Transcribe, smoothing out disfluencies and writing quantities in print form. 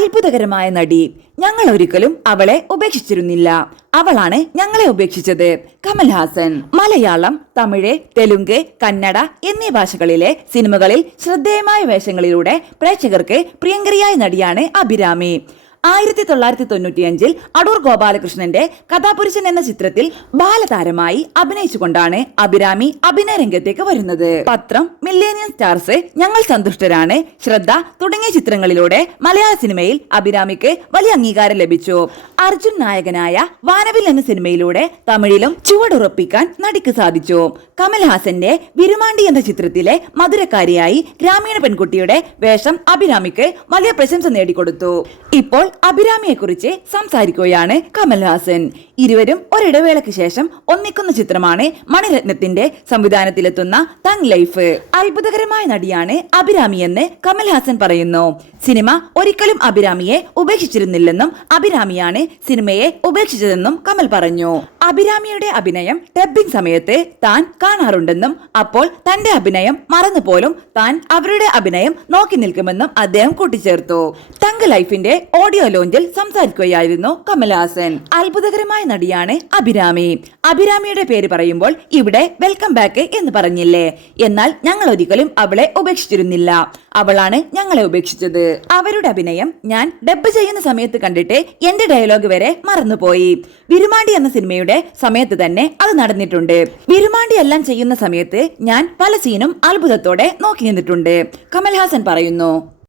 അത്ഭുതകരമായ നടി. ഞങ്ങൾ ഒരിക്കലും അവളെ ഉപേക്ഷിച്ചിരുന്നില്ല. അവളാണ് ഞങ്ങളെ ഉപേക്ഷിച്ചത്. കമൽഹാസൻ. മലയാളം, തമിഴ്, തെലുങ്ക്, കന്നഡ എന്നീ ഭാഷകളിലെ സിനിമകളിൽ ശ്രദ്ധേയമായ വേഷങ്ങളിലൂടെ പ്രേക്ഷകർക്ക് പ്രിയങ്കരിയായ നടിയാണ് അഭിരാമി. 1995 അടൂർ ഗോപാലകൃഷ്ണന്റെ കഥാപുരുഷൻ എന്ന ചിത്രത്തിൽ ബാലതാരമായി അഭിനയിച്ചുകൊണ്ടാണ് അഭിരാമി അഭിനയ രംഗത്തേക്ക് വരുന്നത്. പത്രം, മില്ലേനിയം സ്റ്റാർസ്, ഞങ്ങൾ സന്തുഷ്ടരാണ്, ശ്രദ്ധ തുടങ്ങിയ ചിത്രങ്ങളിലൂടെ മലയാള സിനിമയിൽ അഭിരാമിക്ക് വലിയ അംഗീകാരം ലഭിച്ചു. അർജുൻ നായകനായ വാനവിൽ എന്ന സിനിമയിലൂടെ തമിഴിലും ചുവടുറപ്പിക്കാൻ നടിക്ക് സാധിച്ചു. കമൽഹാസന്റെ വിരുമാണ്ടി എന്ന ചിത്രത്തിലെ മധുരക്കാരിയായി ഗ്രാമീണ പെൺകുട്ടിയുടെ വേഷം അഭിരാമിക്ക് വലിയ പ്രശംസ നേടിക്കൊടുത്തു. ഇപ്പോൾ അഭിരാമിയെ കുറിച്ച് സംസാരിക്കുകയാണ് കമൽഹാസൻ. ഇരുവരും ഒരിടവേളയ്ക്ക് ശേഷം ഒന്നിക്കുന്ന ചിത്രമാണ് മണിരത്നത്തിന്റെ സംവിധാനത്തിലെത്തുന്ന തങ് ലൈഫ്. അത്ഭുതകരമായ നടിയാണ് അഭിരാമിയെന്ന് കമൽഹാസൻ പറയുന്നു. സിനിമ ഒരിക്കലും അഭിരാമിയെ ഉപേക്ഷിച്ചിരുന്നില്ലെന്നും അഭിരാമിയാണ് സിനിമയെ ഉപേക്ഷിച്ചതെന്നും കമൽ പറഞ്ഞു. അഭിരാമിയുടെ അഭിനയം ഡബ്ബിംഗ് സമയത്ത് താൻ കാണാറുണ്ടെന്നും അപ്പോൾ തന്റെ അഭിനയം മറന്നുപോലും താൻ അവരുടെ അഭിനയം നോക്കി നിൽക്കുമെന്നും അദ്ദേഹം കൂട്ടിച്ചേർത്തു. തങ് ലൈഫിന്റെ ഓഡിയോ ലോഞ്ചിൽ സംസാരിക്കുകയായിരുന്നു കമൽഹാസൻ. അത്ഭുതകരമായ നടിയാണ് അഭിരാമി. അഭിരാമിയുടെ പേര് പറയുമ്പോൾ ഇവിടെ വെൽക്കം ബാക്ക് എന്ന് പറഞ്ഞില്ലേ? എന്നാൽ ഞങ്ങൾ ഒരിക്കലും അവളെ ഉപേക്ഷിച്ചിരുന്നില്ല. അവളാണ് ഞങ്ങളെ ഉപേക്ഷിച്ചത്. അവരുടെ അഭിനയം ഞാൻ ഡബ് ചെയ്യുന്ന സമയത്ത് കണ്ടിട്ട് എന്റെ ഡയലോഗ് വരെ മറന്നുപോയി. വിരുമാണ്ടി എന്ന സിനിമയുടെ സമയത്ത് തന്നെ അത് നടന്നിട്ടുണ്ട്. വിരുമാണ്ടി എല്ലാം ചെയ്യുന്ന സമയത്ത് ഞാൻ പല സീനും അത്ഭുതത്തോടെ നോക്കി നിന്നിട്ടുണ്ട്. കമൽഹാസൻ പറയുന്നു.